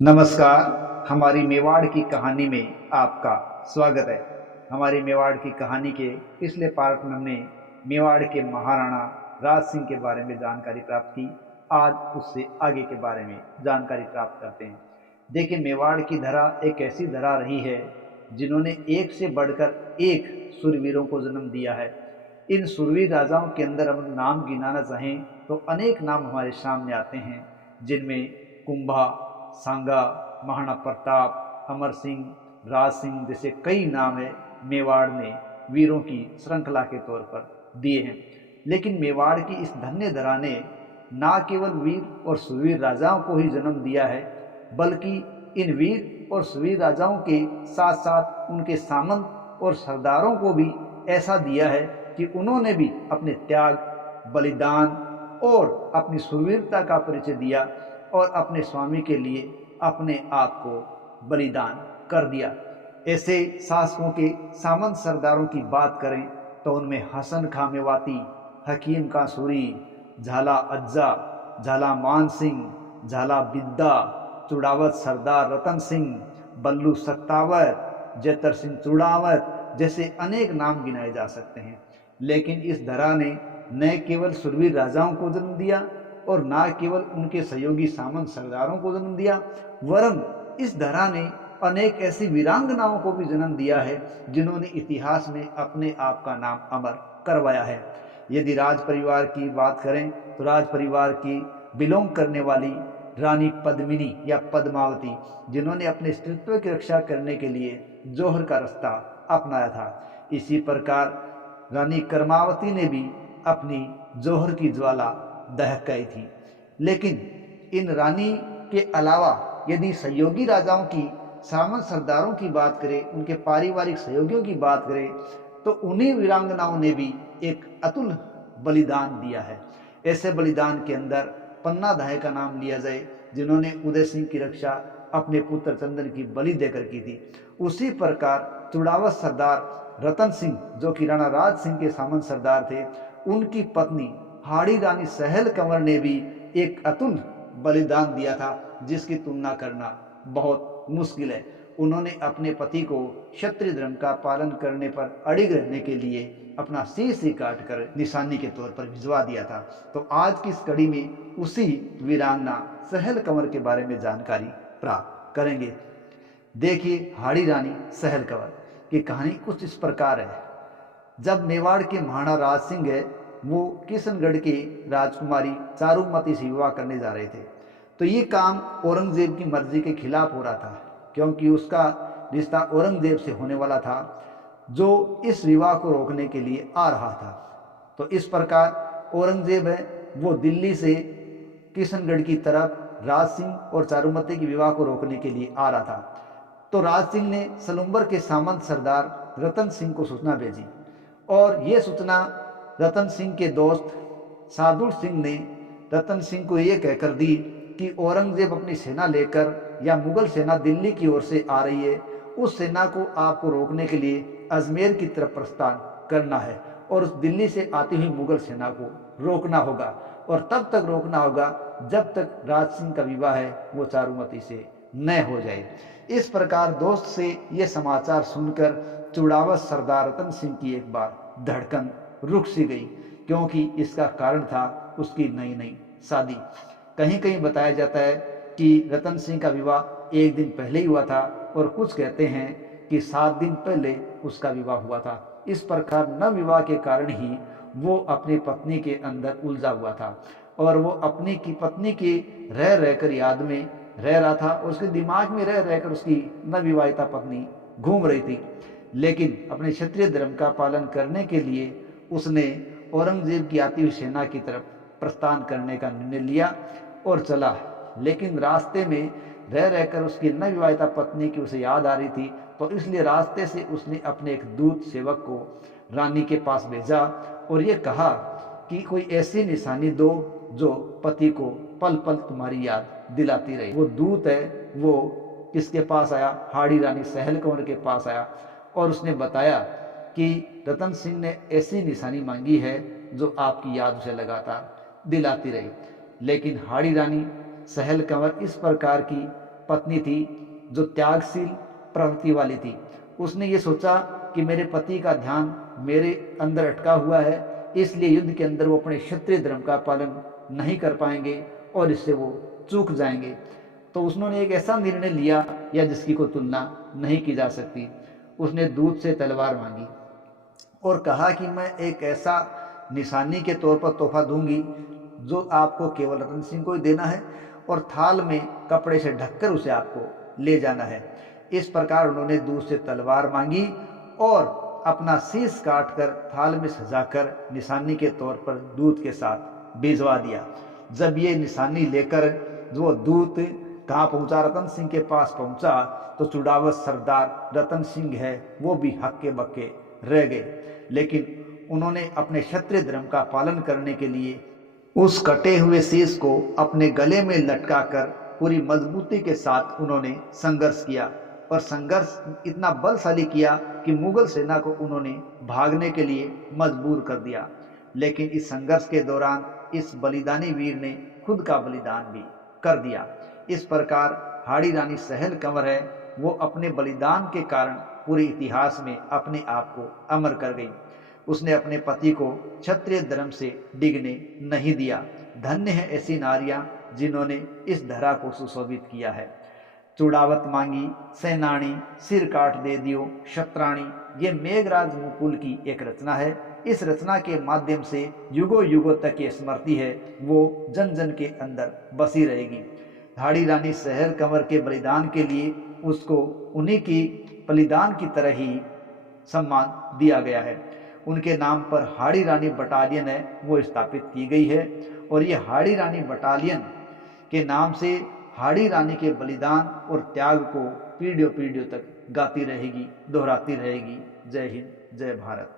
नमस्कार। हमारी मेवाड़ की कहानी में आपका स्वागत है। हमारी मेवाड़ की कहानी के पिछले पार्ट में हमने मेवाड़ के महाराणा राज सिंह के बारे में जानकारी प्राप्त की। आज उससे आगे के बारे में जानकारी प्राप्त करते हैं। देखिए, मेवाड़ की धरा एक ऐसी धरा रही है जिन्होंने एक से बढ़कर एक शूरवीरों को जन्म दिया है। इन शूरवीर राजाओं के अंदर हम नाम गिनाना चाहें तो अनेक नाम हमारे सामने आते हैं, जिनमें कुंभा, सांगा, महाराणा प्रताप, अमर सिंह, राज सिंह जैसे कई नाम है मेवाड़ ने वीरों की श्रृंखला के तौर पर दिए हैं। लेकिन मेवाड़ की इस धन्य धरा ने ना केवल वीर और सुरवीर राजाओं को ही जन्म दिया है, बल्कि इन वीर और सुरवीर राजाओं के साथ साथ उनके सामंत और सरदारों को भी ऐसा दिया है कि उन्होंने भी अपने त्याग, बलिदान और अपनी सुरवीरता का परिचय दिया और अपने स्वामी के लिए अपने आप को बलिदान कर दिया। ऐसे शासकों के सामंत सरदारों की बात करें तो उनमें हसन खां मेवाती, हकीम कासूरी, झाला अज्जा, झाला मान सिंह, झाला बिद्दा, चुड़ावत सरदार रतन सिंह, बल्लू सत्तावर, जैतर सिंह चुड़ावत जैसे अनेक नाम गिनाए जा सकते हैं। लेकिन इस धरा ने न केवल सुरवीर राजाओं को जन्म दिया और न केवल उनके सहयोगी सामंत सरदारों को जन्म दिया, वरन इस धरा ने अनेक ऐसी वीरांगनाओं को भी जन्म दिया है जिन्होंने इतिहास में अपने आप का नाम अमर करवाया है। यदि राज परिवार की बात करें तो राज परिवार की बिलोंग करने वाली रानी पद्मिनी या पद्मावती, जिन्होंने अपने अस्तित्व की रक्षा करने के लिए जौहर का रास्ता अपनाया था, इसी प्रकार रानी कर्मावती ने भी अपनी जौहर की ज्वाला दहकाई थी। लेकिन इन रानी के अलावा यदि सहयोगी राजाओं की, सामंत सरदारों की बात करें, उनके पारिवारिक सहयोगियों की बात करें, तो उन्हीं वीरांगनाओं ने भी एक अतुल बलिदान दिया है। ऐसे बलिदान के अंदर पन्ना धाय का नाम लिया जाए, जिन्होंने उदय सिंह की रक्षा अपने पुत्र चंदन की बलि देकर की थी। उसी प्रकार चुड़ावत सरदार रतन सिंह, जो कि राणा राज सिंह के सामंत सरदार थे, उनकी पत्नी हाड़ी रानी सहल कंवर ने भी एक अतुल बलिदान दिया था, जिसकी तुलना करना बहुत मुश्किल है। उन्होंने अपने पति को क्षत्रिय धर्म का पालन करने पर अड़िग रहने के लिए अपना शीश ही काट कर निशानी के तौर पर भिजवा दिया था। तो आज की इस कड़ी में उसी वीरांगना सहल कंवर के बारे में जानकारी प्राप्त करेंगे। देखिए, हाड़ी रानी सहल कंवर की कहानी कुछ इस प्रकार है। जब मेवाड़ के महाराणा राज सिंह है, वो किशनगढ़ की राजकुमारी चारुमती से विवाह करने जा रहे थे, तो ये काम औरंगजेब की मर्जी के खिलाफ हो रहा था, क्योंकि उसका रिश्ता औरंगजेब से होने वाला था, जो इस विवाह को रोकने के लिए आ रहा था। तो इस प्रकार औरंगजेब है वो दिल्ली से किशनगढ़ की तरफ राज सिंह और चारुमती के विवाह को रोकने के लिए आ रहा था। तो राज सिंह ने सलुम्बर के सामंत सरदार रतन सिंह को सूचना भेजी, और ये सूचना रतन सिंह के दोस्त सादुल सिंह ने रतन सिंह को ये कहकर दी कि औरंगजेब अपनी सेना लेकर या मुगल सेना दिल्ली की ओर से आ रही है, उस सेना को आपको रोकने के लिए अजमेर की तरफ प्रस्थान करना है और उस दिल्ली से आती हुई मुगल सेना को रोकना होगा, और तब तक रोकना होगा जब तक राज सिंह का विवाह है वो चारुमती से न हो जाए। इस प्रकार दोस्त से ये समाचार सुनकर चुड़ावत सरदार रतन सिंह की एक बार धड़कन रुक सी गई, क्योंकि इसका कारण था उसकी नई नई शादी। कहीं कहीं बताया जाता है कि रतन सिंह का विवाह एक दिन पहले ही हुआ था, और कुछ कहते हैं कि 7 दिन पहले उसका विवाह हुआ था। इस प्रकार नव विवाह के कारण ही वो अपनी पत्नी के अंदर उलझा हुआ था, और वो अपनी की पत्नी की रह रहकर याद में रह रहा था, और उसके दिमाग में रह रहकर उसकी नवविवाहिता पत्नी घूम रही थी। लेकिन अपने क्षत्रिय धर्म का पालन करने के लिए उसने औरंगजेब की आती हुई सेना की तरफ प्रस्थान करने का निर्णय लिया और चला। लेकिन रास्ते में रह रहकर उसकी नवविवाहिता पत्नी की उसे याद आ रही थी, तो इसलिए रास्ते से उसने अपने एक दूत सेवक को रानी के पास भेजा और ये कहा कि कोई ऐसी निशानी दो जो पति को पल पल तुम्हारी याद दिलाती रहे। वो दूत है वो किसके पास आया? हाड़ी रानी सहल कंवर के पास आया, और उसने बताया कि रतन सिंह ने ऐसी निशानी मांगी है जो आपकी याद उसे लगातार दिलाती रही। लेकिन हाड़ी रानी सहल कंवर इस प्रकार की पत्नी थी जो त्यागशील प्रवृत्ति वाली थी। उसने ये सोचा कि मेरे पति का ध्यान मेरे अंदर अटका हुआ है, इसलिए युद्ध के अंदर वो अपने क्षत्रिय धर्म का पालन नहीं कर पाएंगे और इससे वो चूक जाएंगे। तो उन्होंने एक ऐसा निर्णय लिया या जिसकी कोई तुलना नहीं की जा सकती। उसने दूत से तलवार मांगी और कहा कि मैं एक ऐसा निशानी के तौर पर तोहफा दूंगी जो आपको केवल रतन सिंह को ही देना है और थाल में कपड़े से ढककर उसे आपको ले जाना है। इस प्रकार उन्होंने दूत से तलवार मांगी और अपना शीश काटकर थाल में सजाकर निशानी के तौर पर दूत के साथ भिजवा दिया। जब ये निशानी लेकर वो दूत कहाँ पहुंचा, रतन सिंह के पास पहुंचा, तो चुड़ावत सरदार रतन सिंह है वो भी हक्के बक्के रह गए। लेकिन उन्होंने अपने क्षत्रिय धर्म का पालन करने के लिए उस कटे हुए शीश को अपने गले में लटकाकर पूरी मजबूती के साथ उन्होंने संघर्ष किया और संघर्ष इतना बलशाली किया कि मुगल सेना को उन्होंने भागने के लिए मजबूर कर दिया। लेकिन इस संघर्ष के दौरान इस बलिदानी वीर ने खुद का बलिदान भी कर दिया। इस प्रकार हाड़ी रानी सहल कंवर है वो अपने बलिदान के कारण पूरे इतिहास में अपने आप को अमर कर गई। उसने अपने पति को क्षत्रिय धर्म से डिगने नहीं दिया। धन्य है ऐसी नारियां जिन्होंने इस धरा को सुशोभित किया है। चुड़ावत मांगी, सेनानी, सिर काट दे दियो, शत्राणी, ये मेघराज मुकुल की एक रचना है। इस रचना के माध्यम से युगों युगों तक ये स्मृति है वो जन जन के अंदर बसी रहेगी। हाड़ी रानी सहल कंवर के बलिदान के लिए उसको उन्हीं की बलिदान की तरह ही सम्मान दिया गया है। उनके नाम पर हाड़ी रानी बटालियन है वो स्थापित की गई है और ये हाड़ी रानी बटालियन के नाम से हाड़ी रानी के बलिदान और त्याग को पीढ़ियों पीढ़ियों तक गाती रहेगी, दोहराती रहेगी। जय हिंद, जय भारत।